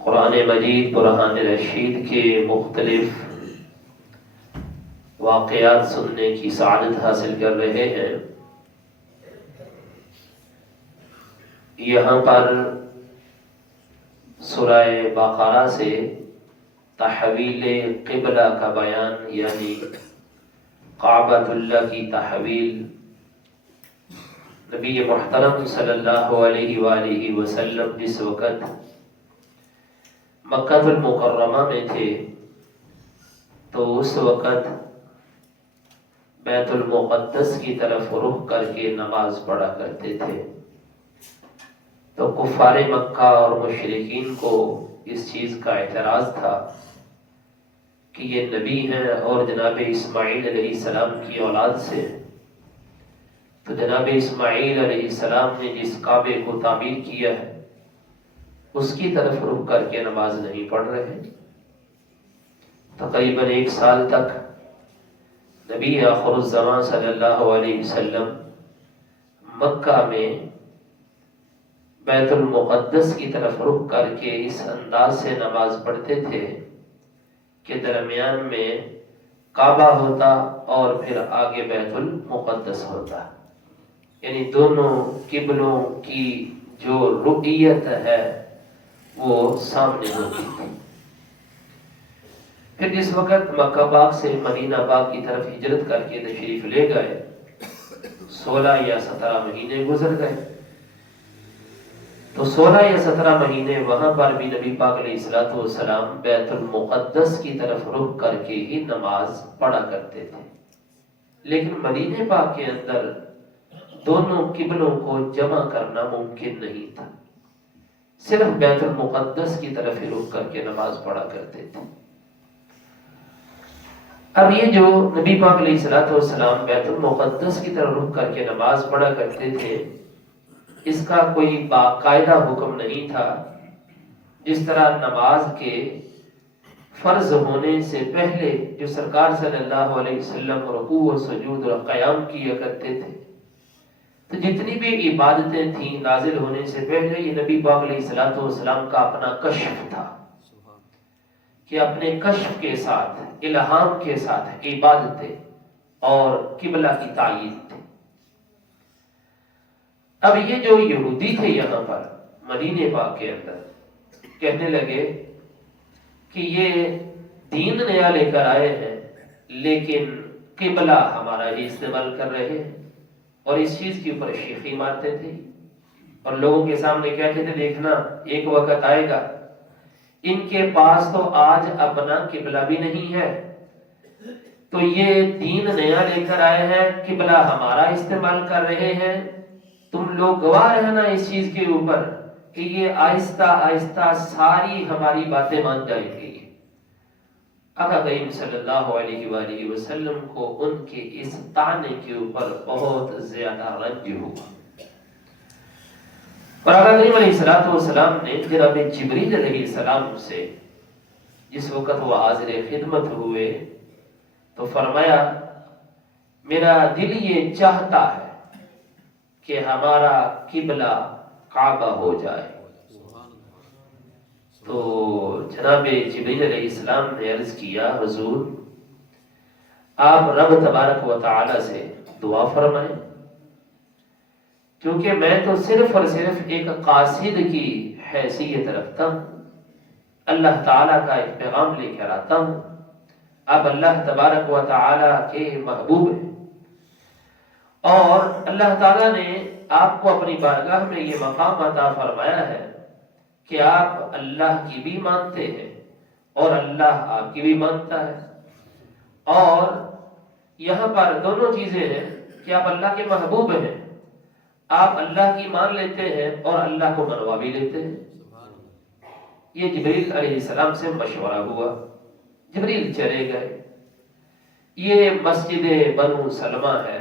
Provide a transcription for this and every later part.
قرآن مجید برہان رشید کے مختلف واقعات سننے کی سعادت حاصل کر رہے ہیں۔ یہاں پر سورہ بقرہ سے تحویل قبلہ کا بیان، یعنی کعبۃ اللہ کی تحویل، نبی محترم صلی اللہ علیہ وآلہ وسلم جس وقت مکہ المکرمہ میں تھے تو اس وقت بیت المقدس کی طرف رخ کر کے نماز پڑھا کرتے تھے، تو کفار مکہ اور مشرکین کو اس چیز کا اعتراض تھا کہ یہ نبی ہیں اور جناب اسماعیل علیہ السلام کی اولاد سے، تو جناب اسماعیل علیہ السلام نے جس کعبے کو تعمیر کیا ہے اس کی طرف رخ کر کے نماز نہیں پڑھ رہے۔ تقریباً 1 سال تک نبی آخر الزمان صلی اللہ علیہ وسلم مکہ میں بیت المقدس کی طرف رخ کر کے اس انداز سے نماز پڑھتے تھے کہ درمیان میں کعبہ ہوتا اور پھر آگے بیت المقدس ہوتا، یعنی دونوں قبلوں کی جو رؤیت ہے وہ سامنے ہوتی تھی۔ پھر جس وقت مکہ پاک سے مدینہ پاک کی طرف ہجرت کر کے تشریف لے گئے، 16 یا 17 مہینے گزر گئے، تو 16 یا 17 مہینے وہاں پر بھی نبی پاک علیہ الصلوۃ والسلام بیت المقدس کی طرف رخ کر کے ہی نماز پڑھا کرتے تھے، لیکن مدینہ پاک کے اندر دونوں قبلوں کو جمع کرنا ممکن نہیں تھا، صرف بیت المقدس کی طرف ہی رخ کر کے نماز پڑھا کرتے تھے۔ اب یہ جو نبی پاک علیہ الصلوۃ والسلام بیت المقدس کی طرف رخ کر کے نماز پڑھا کرتے تھے، اس کا کوئی باقاعدہ حکم نہیں تھا۔ جس طرح نماز کے فرض ہونے سے پہلے جو سرکار صلی اللہ علیہ وسلم رکوع و سجود اور قیام کیا کرتے تھے، تو جتنی بھی عبادتیں تھیں نازل ہونے سے پہلے یہ نبی پاک علیہ الصلوۃ والسلام کا اپنا کشف تھا کہ اپنے کشف کے ساتھ، الہام کے ساتھ عبادتیں اور قبلہ کی تعیین تھی۔ اب یہ جو یہودی تھے یہاں پر مدینہ پاک کے اندر کہنے لگے کہ یہ دین نیا لے کر آئے ہیں لیکن قبلہ ہمارا ہی استعمال کر رہے ہیں، اور اس چیز کے اوپر شیخی مارتے تھے اور لوگوں کے سامنے کہتے تھے دیکھنا ایک وقت آئے گا ان کے پاس تو آج اپنا قبلہ بھی نہیں ہے، تو یہ دین نیا لے کر آئے ہیں، قبلہ ہمارا استعمال کر رہے ہیں، تم لوگ گواہ رہنا اس چیز کے اوپر کہ یہ آہستہ آہستہ ساری ہماری باتیں مان جائیں گی۔ آقا کریم صلی اللہ علیہ وآلہ وسلم کو ان کے اس طعنے کے اوپر بہت زیادہ رنج ہوا، اور آقا کریم علیہ الصلوۃ والسلام نے جناب جبریل علیہ السلام سے جس وقت وہ حاضر خدمت ہوئے تو فرمایا میرا دل یہ چاہتا ہے کہ ہمارا قبلہ کعبہ ہو جائے۔ تو جناب جبریل علیہ السلام نے عرض کیا حضور آپ رب تبارک و تعالی سے دعا فرمائیں، کیونکہ میں تو صرف اور صرف ایک قاصد کی حیثیت رکھتا ہوں، اللہ تعالیٰ کا ایک پیغام لے کر آتا ہوں، آپ اللہ تبارک و تعالیٰ کے محبوب ہیں، اور اللہ تعالیٰ نے آپ کو اپنی بارگاہ میں یہ مقام عطا فرمایا ہے کہ آپ اللہ کی بھی مانتے ہیں اور اللہ آپ کی بھی مانتا ہے، اور یہاں پر دونوں چیزیں ہیں کہ آپ اللہ کے محبوب ہیں، آپ اللہ کی مان لیتے ہیں اور اللہ کو منوا بھی لیتے ہیں۔ یہ جبریل علیہ السلام سے مشورہ ہوا، جبریل چلے گئے۔ یہ مسجد بنو سلمہ ہے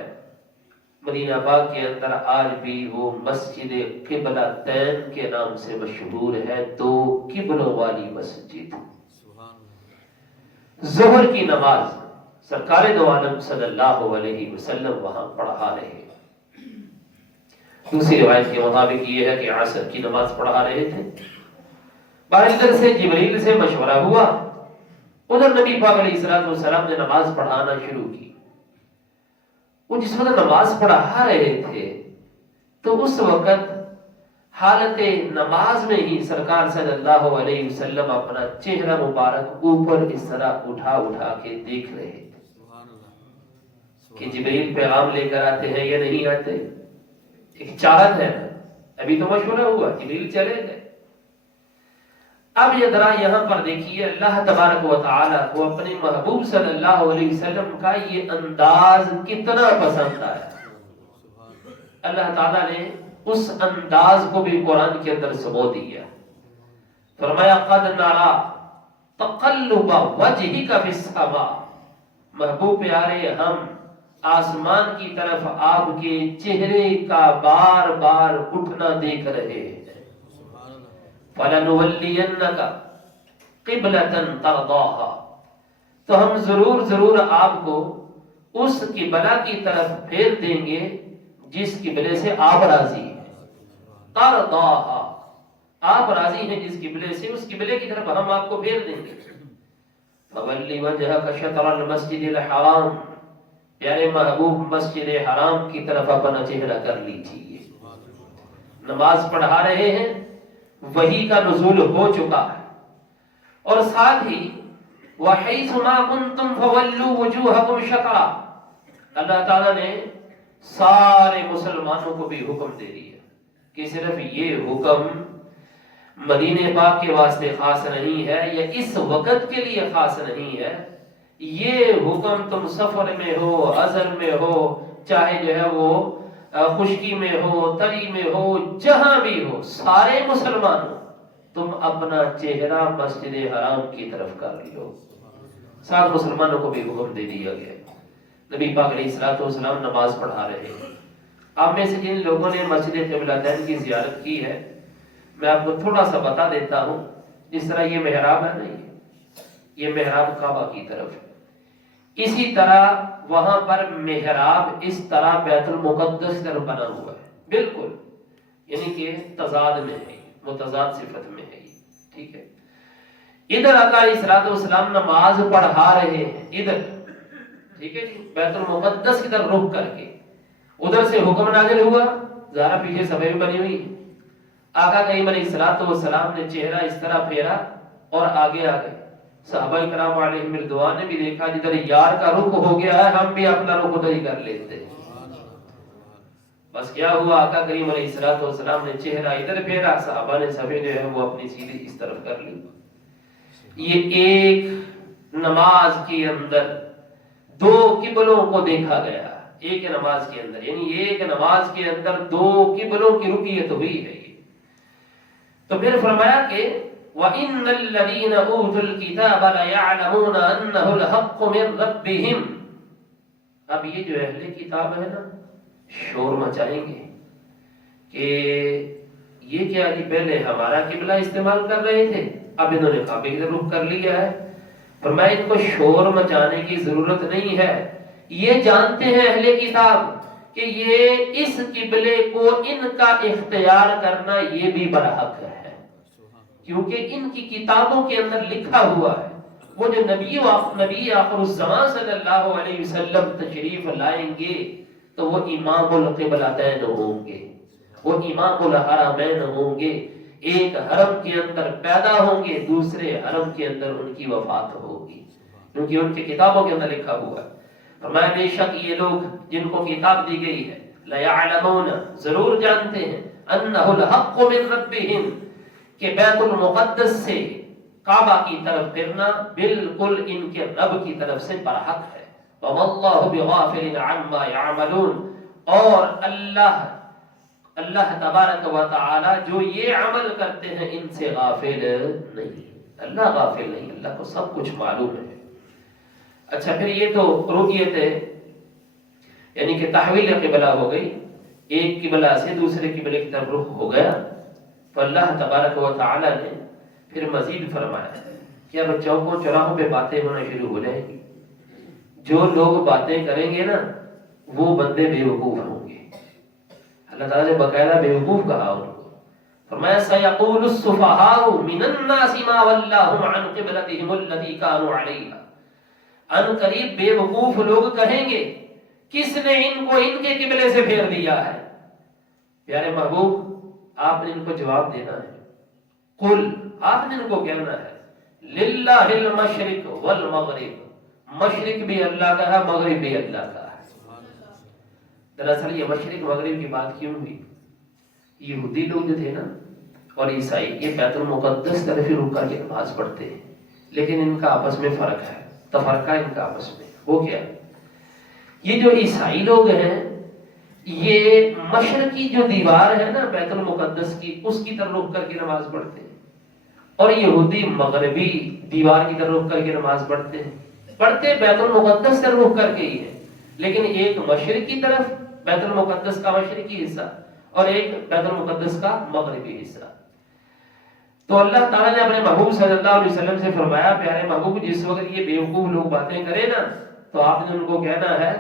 مدینہ پاک کے اندر، آج بھی وہ مسجد قبلتین کے نام سے مشہور ہے، 2 قبلوں والی مسجد۔ ظہر کی نماز سرکار دو عالم صلی اللہ علیہ وسلم وہاں پڑھا رہے ہیں۔ دوسری روایت کے مطابق یہ ہے کہ عصر کی نماز پڑھا رہے تھے، بہر ادھر سے جبریل سے مشورہ ہوا، ادھر نبی پاک علیہ السلام نے نماز پڑھانا شروع کی۔ وہ جس وقت نماز پڑھا رہے تھے تو اس وقت حالت نماز میں ہی سرکار صلی اللہ علیہ وسلم اپنا چہرہ مبارک اوپر اس طرح اٹھا اٹھا کے دیکھ رہے تھے کہ جبریل پیغام لے کر آتے ہیں یا نہیں آتے۔ ایک چاہت ہے، ابھی تو مشورہ ہوا، جبریل چلے گئے۔ اب یہ ذرا یہاں پر دیکھیے اللہ تبارک و تعالی کو اپنے محبوب صلی اللہ علیہ وسلم کا یہ انداز کتنا پسند آیا۔ اللہ تعالیٰ نے اس انداز کو بھی قرآن کے اندر سبو دیا، فرمایا قد نرا تقلب وجهک فی السماء، محبوب پیارے ہم آسمان کی طرف آپ کے چہرے کا بار بار اٹھنا دیکھ رہے ہیں۔ فَلَنُوَلِّيَنَّكَ قِبْلَةً تَرْضَاهَا، تو ہم ضرور آپ کو اس قبلہ کی طرف پھیر دیں گے جس قبلے سے آپ راضی ہیں۔ تَرْضَاهَا، آپ راضی ہیں جس قبلے سے، اس قبلے کی طرف ہم آپ کو پھیر دیں گے۔ فَوَلِّ وَجْهَكَ شَطْرَ الْمَسْجِدِ الْحَرَامِ، پیارے محبوب مسجد حرام کی طرف اپنا چہرہ کر لیجیے۔ نماز پڑھا رہے ہیں، وحی کا نزول ہو چکا ہے، اور ساتھ ہی وَحَيْثُ مَا كُنْتُمْ فَوَلُّوا وُجُوهَكُمْ شَطْرَهُ، اللہ تعالیٰ نے سارے مسلمانوں کو بھی حکم دے دیا کہ صرف یہ حکم مدینہ پاک کے واسطے خاص نہیں ہے یا اس وقت کے لیے خاص نہیں ہے، یہ حکم تم سفر میں ہو، حضر میں ہو، چاہے جو ہے وہ خشکی میں ہو، تری میں ہو، جہاں بھی ہو، سارے مسلمانوں تم اپنا چہرہ مسجد حرام کی طرف کر لو۔ سات مسلمانوں کو بھی حکم دے دیا گیا۔ نبی پاک علیہ السلام نماز پڑھا رہے ہیں۔ آپ میں سے جن لوگوں نے مسجد قبلتین کی زیارت کی ہے، میں آپ کو تھوڑا سا بتا دیتا ہوں۔ جس طرح یہ محراب ہے نہیں، یہ محراب کعبہ کی طرف، اسی طرح وہاں پر محراب اس طرح بیت المقدس طرف بنا ہوا ہے، بالکل یعنی کہ تضاد میں ہے، متضاد صفت میں ہے، ٹھیک ہے۔ ادھر آقا علیہ السلام نماز پڑھا رہے ہیں، ادھر ٹھیک ہے جی، بیت المقدس کی طرف رخ کر کے، ادھر سے حکم نازل ہوا، ذرا پیچھے صفحے بنی ہوئی ہے، آقا کریم علیہ السلام نے چہرہ اس طرح پھیرا اور آگے آ گئے۔ صحابہ کرام علیہم رضوان نے بھی دیکھا جدھر یار کا رخ ہو گیا ہے، ہم بھی اپنا رخ ادھر ہی کر لیتے ہیں۔ بس کیا ہوا، آقا کریم علیہ السلام نے چہرہ ادھر پھیرا، صحابہ نے صفحے جو ہے وہ اپنی سیدھی اس طرف کر لی۔ یہ ایک نماز کے اندر دو قبلوں کو دیکھا گیا، ایک نماز کے اندر، یعنی ایک نماز کے اندر دو قبلوں کی رکیت ہوئی ہے۔ تو پھر فرمایا کہ وَإِنَّ الَّذِينَ أُوتُوا الْكِتَابَ لَيَعْلَمُونَ أَنَّهُ الْحَقُّ مِنْ رَبِّهِمْ، اب یہ جو اہل کتاب ہے نا، شور مچائیں گے کہ یہ کیا جی، پہلے ہمارا قبلہ استعمال کر رہے تھے، اب انہوں نے کعبے کی طرف رخ کر لیا ہے۔ فرمایا ان کو شور مچانے کی ضرورت نہیں ہے، یہ جانتے ہیں اہل کتاب کہ یہ اس قبلے کو ان کا اختیار کرنا یہ بھی برحق ہے، کیونکہ ان کی کتابوں کے اندر لکھا ہوا ہے، وہ جو نبی آخر الزمان صلی اللہ علیہ وسلم تشریف لائیں گے تو وہ امام القبلتین ہوں گے، وہ امام الحرمین ہوں گے، ایک حرم کے اندر پیدا ہوں گے، دوسرے حرم کے اندر ان کی وفات ہوگی، کیونکہ ان کی کتابوں کے اندر لکھا ہوا ہے۔ فرمایا بے شک یہ لوگ جن کو کتاب دی گئی ہے، لَيَعْلَمُونَ ضرور جانتے ہیں، أَنَّهُ الْحَقُّ مِنْ رَبِّهِمْ کہ بیت المقدس سے کعبہ کی طرف پھرنا بالکل ان کے رب کی طرف سے برحق ہے۔ وَمَا اللَّهُ بِغَافِلٍ عَمَّا يَعْمَلُونَ، اور اللہ تبارک و تعالی جو یہ عمل کرتے ہیں ان سے غافل نہیں، اللہ غافل نہیں، اللہ کو سب کچھ معلوم ہے۔ اچھا، پھر یہ تو رکیت ہے، یعنی کہ تحویل قبلہ ہو گئی، ایک قبلہ سے دوسرے قبلے کی طرف رخ ہو گیا، تو اللہ تبارک و تعالی نے پھر مزید فرمایا کہ اب چوکوں چوراہوں پہ باتیں ہونا شروع ہو جائیں گی، جو لوگ باتیں کریں گے نا وہ بندے بے وقوف ہوں گے، اللہ تعالیٰ نے باقاعدہ بے وقوف کہا ان کو۔ فرمایا سیقول السفہاء من الناس ما ولاہم عن قبلتہم التی کانوا علیہا، ان قریب بے وقوف لوگ کہیں گے کس نے ان کو ان کے قبلے سے پھیر دیا ہے؟ پیارے محبوب آپ نے ان کو جواب دینا ہے، قل آپ نے ان کو کہنا ہے للہ المشرق والمغرب، مشرق بھی اللہ کا ہے مغرب بھی اللہ کا ہے۔ دراصل یہ مشرق مغرب کی بات کیوں ہوئی؟ یہودی لوگ جو تھے نا اور عیسائی، یہ بیت المقدس طرف ہی رک کر کے نماز پڑھتے ہیں، لیکن ان کا آپس میں فرق ہے، تفرقہ ان کا آپس میں وہ کیا؟ یہ جو عیسائی لوگ ہیں یہ مشرقی جو دیوار ہے نا بیت المقدس کی، اس کی طرف رک کر کے نماز پڑھتے ہیں، اور یہودی مغربی دیوار کی طرف رک کر کے نماز پڑھتے ہیں، پڑھتے بیت المقدس طرف رک کر کے ہی ہے، لیکن ایک مشرق کی طرف بیت المقدس کا مشرقی حصہ اور ایک بیت المقدس کا مغربی حصہ۔ تو اللہ تعالیٰ نے اپنے محبوب صلی اللہ علیہ وسلم سے فرمایا پیارے محبوب جس وقت یہ بیوقوف لوگ باتیں کریں نا تو آپ نے ان کو کہنا ہے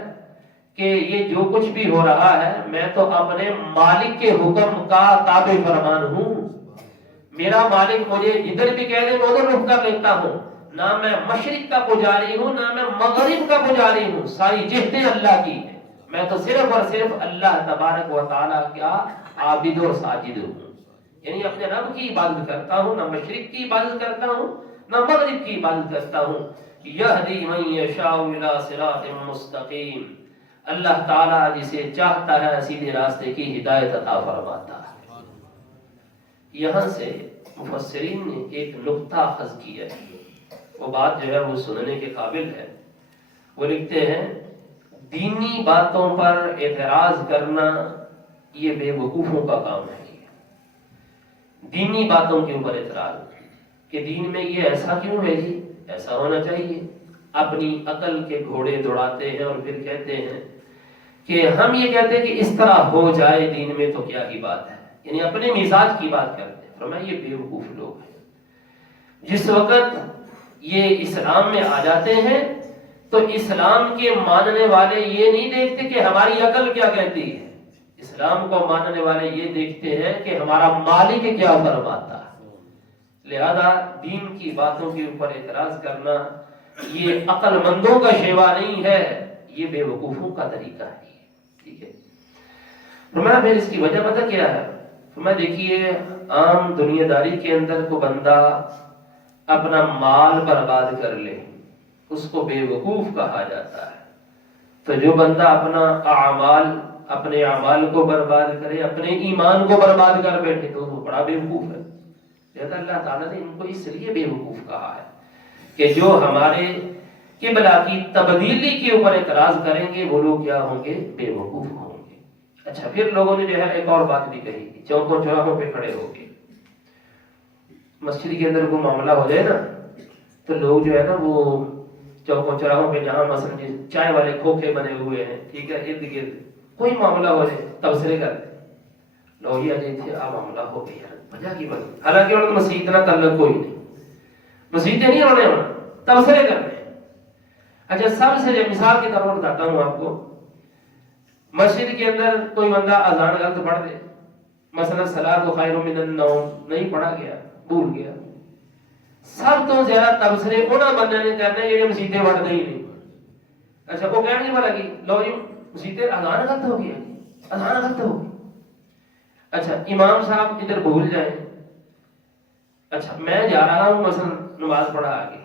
کہ یہ جو کچھ بھی ہو رہا ہے میں تو اپنے مالک کے حکم کا تابع فرمان ہوں، میرا مالک مجھے جدھر بھی کہہ دے میں ادھر رخ کر لیتا ہوں، نہ میں مشرق کا پجاری ہوں نہ میں مغرب کا پجاری ہوں، ساری جہتیں اللہ کی ہیں، میں تو صرف اور صرف اللہ تبارک و تعالیٰ کا عابد اور ساجد ہوں، یعنی اپنے رب کی عبادت کرتا ہوں، نہ مشرق کی عبادت کرتا ہوں نہ مغرب کی عبادت کرتا ہوں۔ یہدی من یشاء الی صراط مستقیم، اللہ تعالیٰ جسے چاہتا ہے سیدھے راستے کی ہدایت عطا فرماتا ہے۔ یہاں سے مفسرین نے ایک نقطہ اخذ کیا ہے، وہ بات جو ہے وہ سننے کے قابل ہے۔ وہ لکھتے ہیں دینی باتوں پر اعتراض کرنا یہ بے وقوفوں کا کام ہے، دینی باتوں کے اوپر اعتراض کہ دین میں یہ ایسا کیوں ہے جی، ایسا ہونا چاہیے، اپنی عقل کے گھوڑے دوڑاتے ہیں اور پھر کہتے ہیں کہ ہم یہ کہتے ہیں کہ اس طرح ہو جائے دین میں تو کیا ہی بات ہے، یعنی اپنے مزاج کی بات کرتے ہیں۔ فرمایا یہ بے وقوف لوگ ہیں، جس وقت یہ اسلام میں آ جاتے ہیں تو اسلام کے ماننے والے یہ نہیں دیکھتے کہ ہماری عقل کیا کہتی ہے، اسلام کو ماننے والے یہ دیکھتے ہیں کہ ہمارا مالک کیا فرماتا ہے۔ لہذا دین کی باتوں کے اوپر اعتراض کرنا یہ عقل مندوں کا شیوا نہیں ہے، یہ بے وقوفوں کا طریقہ ہے۔ ٹھیک ہے، فرمایا پھر اس کی وجہ پتہ کیا ہے؟ فرمایا دیکھیے عام دنیا داری کے اندر کو بندہ اپنا مال برباد کر لے اس کو بے وقوف کہا جاتا ہے، تو جو بندہ اپنے اعمال کو برباد کرے، اپنے ایمان کو برباد کر بیٹھے تو وہ بڑا بے وقوف ہے۔ لہذا اللہ تعالیٰ نے ان کو اس لیے بے وقوف کہا ہے کہ جو ہمارے قبلہ کی تبدیلی کے اوپر اعتراض کریں گے وہ لوگ کیا ہوں گے؟ بے وقوف ہوں گے۔ اچھا پھر لوگوں نے جو ہے ایک اور بات بھی کہی، چوکوں چوراہوں پہ کھڑے ہو کے مسجد کے اندر کوئی معاملہ ہو جائے نا تو لوگ جو ہے نا وہ چوکوں چوراہوں پہ جہاں مثلا چائے والے کھوکھے بنے ہوئے ہیں، ٹھیک ہے، ارد گرد کوئی معاملہ ہو جائے تبصرے کرتے لوگ یہ آجائے تھے آپ معاملہ ہو گیا وجہ کی بات، حالانکہ انہوں نے مسیح اتنا تعلق کوئی نہیں، مسیحیں نہیں انہوں نے تبصرے کرنے۔ اچھا سب سے مثال کے طور پر بتاتا ہوں آپ کو، مسجد کے اندر کوئی بندہ اذان غلط پڑھ دے، مثلا صلاۃ خیر من النوم نہیں پڑھا گیا، بھول گیا، سب تو زیادہ تبصرے انہاں بندے نے کرنے یہ مسیحیں پڑھتے ہی نہیں۔ اچھا وہ کہنے نہیں والا کہ لو جی مسیحیں اذان غلط ہو گیا، اذان غلط ہو گئی۔ اچھا امام صاحب ادھر بھول جائیں، اچھا میں جا رہا ہوں مثلا نماز پڑھا آگے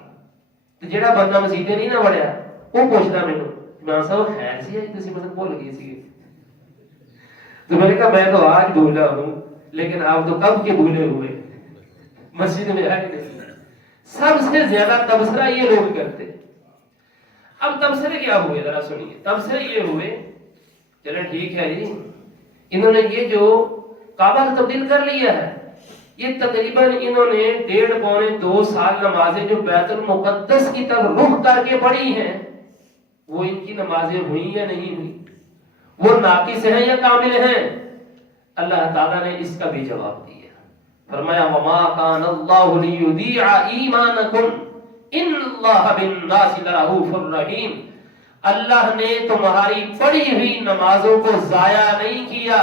تو جڑا بندہ مسیحیں نہیں نہ پڑھیا وہ پوچھتا مینوں امام صاحب خیر سی ہے تسی مثلا بھول گئے سی، تو میں نے کہا میں تو آج بھولا ہوں لیکن آپ تو کب کے بھولے ہوئے، مسجد میں آئے نہیں۔ سب سے زیادہ تبصرہ یہ لوگ کرتے۔ اب تبصرے کیا ہوئے ذرا سنیے، تبصرے یہ ہوئے چلے ٹھیک ہے جی انہوں نے یہ جو کعبہ تبدیل کر لیا ہے، یہ تقریباً انہوں نے 1.5 پونے 2 سال نمازیں جو بیت المقدس کی طرف رخ کر کے پڑھی ہیں وہ ان کی نمازیں ہوئی یا نہیں ہوئی، وہ ناقص ہیں یا کامل ہیں؟ اللہ تعالیٰ نے اس کا بھی جواب دیا، فرمایا وما کان اللہ لیضیع ایمانکم ان اللہ بالناس لرؤوف الرحیم، اللہ نے تمہاری پڑھی ہوئی نمازوں کو ضائع نہیں کیا،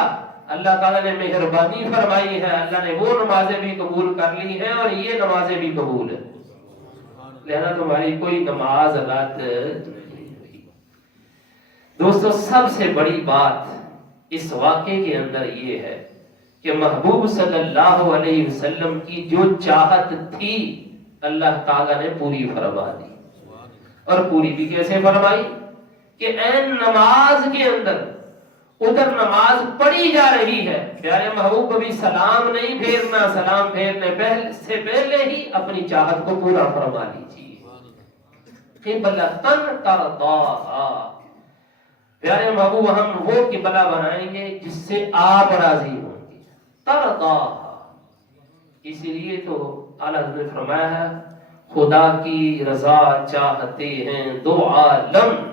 اللہ تعالیٰ نے مہربانی فرمائی ہے، اللہ نے وہ نمازیں بھی قبول کر لی ہیں اور یہ نمازیں بھی قبول ہیں، لہذا تمہاری کوئی نماز رد نہیں ہوئی۔ دوستو سب سے بڑی بات اس واقعے کے اندر یہ ہے کہ محبوب صلی اللہ علیہ وسلم کی جو چاہت تھی اللہ تعالیٰ نے پوری فرما دی، اور پوری بھی کیسے فرمائی کہ این نماز کے اندر ادھر نماز پڑھی جا رہی ہے، پیارے محبوب ابھی سلام نہیں پھیرنا، سلام پھیرنے سے پہلے ہی اپنی چاہت کو پورا فرما لیجیے۔ قبلۃً ترضاھا، پیارے محبوب ہم وہ قبلہ بنائیں گے جس سے آپ راضی ہوں گے، ترضاھا، اسی لیے تو اعلیٰ حضرت نے فرمایا ہے خدا کی رضا چاہتے ہیں دو عالم،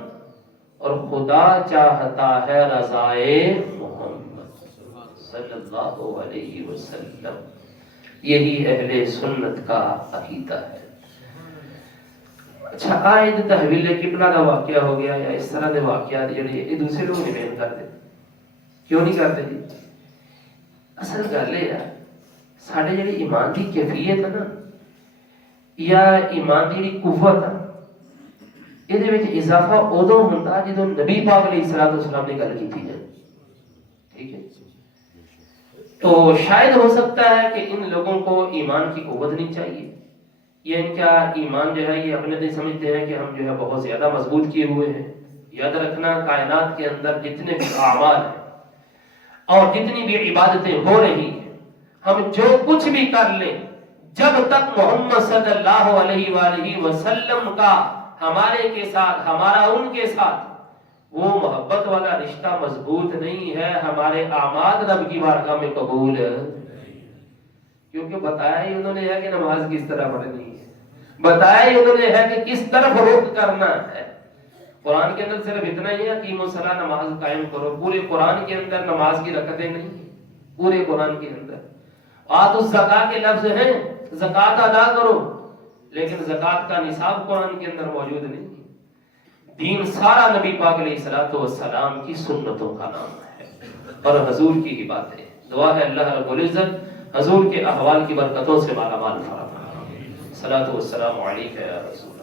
اور خدا چاہتا ہے رضائے محمد صلی اللہ علیہ وسلم۔ یہی اہل سنت کا عقیدہ ہے۔ اچھا آئے تحویل قبلہ کا واقعہ ہو گیا یا اس طرح کے واقعات جڑے یہ دوسرے لوگ نہیں بیان کرتے، کیوں نہیں کرتے جی؟ اصل گل یہ ہے ساڈے جڑی ایمان دی کیفیت ہے نا یا ایمان دی قوت ہے، یہ اضافہ ادو ہوتا جدو نبی پاک علیہ الصلوۃ والسلام نے گل کی جائے، ٹھیک ہے؟ تو شاید ہو سکتا ہے کہ ان لوگوں کو ایمان کی قوت نہیں چاہیے، یہ ان کا ایمان جو ہے یہ اپنے سے سمجھتے ہیں کہ ہم جو ہے بہت زیادہ مضبوط کیے ہوئے ہیں۔ یاد رکھنا کائنات کے اندر جتنے بھی اعمال ہیں اور جتنی بھی عبادتیں ہو رہی ہیں، ہم جو کچھ بھی کر لیں جب تک محمد صلی اللہ علیہ وآلہ وسلم کا ہمارے کے ساتھ، ہمارا ان کے ساتھ وہ محبت والا رشتہ مضبوط نہیں ہے، ہمارے اعمال رب کی بارگاہ میں قبول ہے، کیونکہ بتایا ہی انہوں نے ہے کہ نماز کس طرح پڑھنی ہے، بتایا ہی انہوں نے ہے کہ کس طرف رخ کرنا ہے۔ قرآن کے اندر صرف اتنا ہی ہے اقیموا الصلاۃ، نماز قائم کرو، پورے قرآن کے اندر نماز کی رکعتیں نہیں ہیں، پورے قرآن کے اندر آتوا الزکاۃ کے لفظ ہیں، زکوٰۃ ادا کرو، لیکن زکوٰۃ کا نصاب قرآن کے اندر موجود نہیں ہے۔ دین سارا نبی پاک علیہ الصلوۃ والسلام کی سنتوں کا نام ہے اور حضور کی ہی باتیں۔ دعا ہے اللہ رب العزت حضور کے احوال کی برکتوں سے مالا مال فرمائے۔ صلاۃ والسلام علیک یا رسول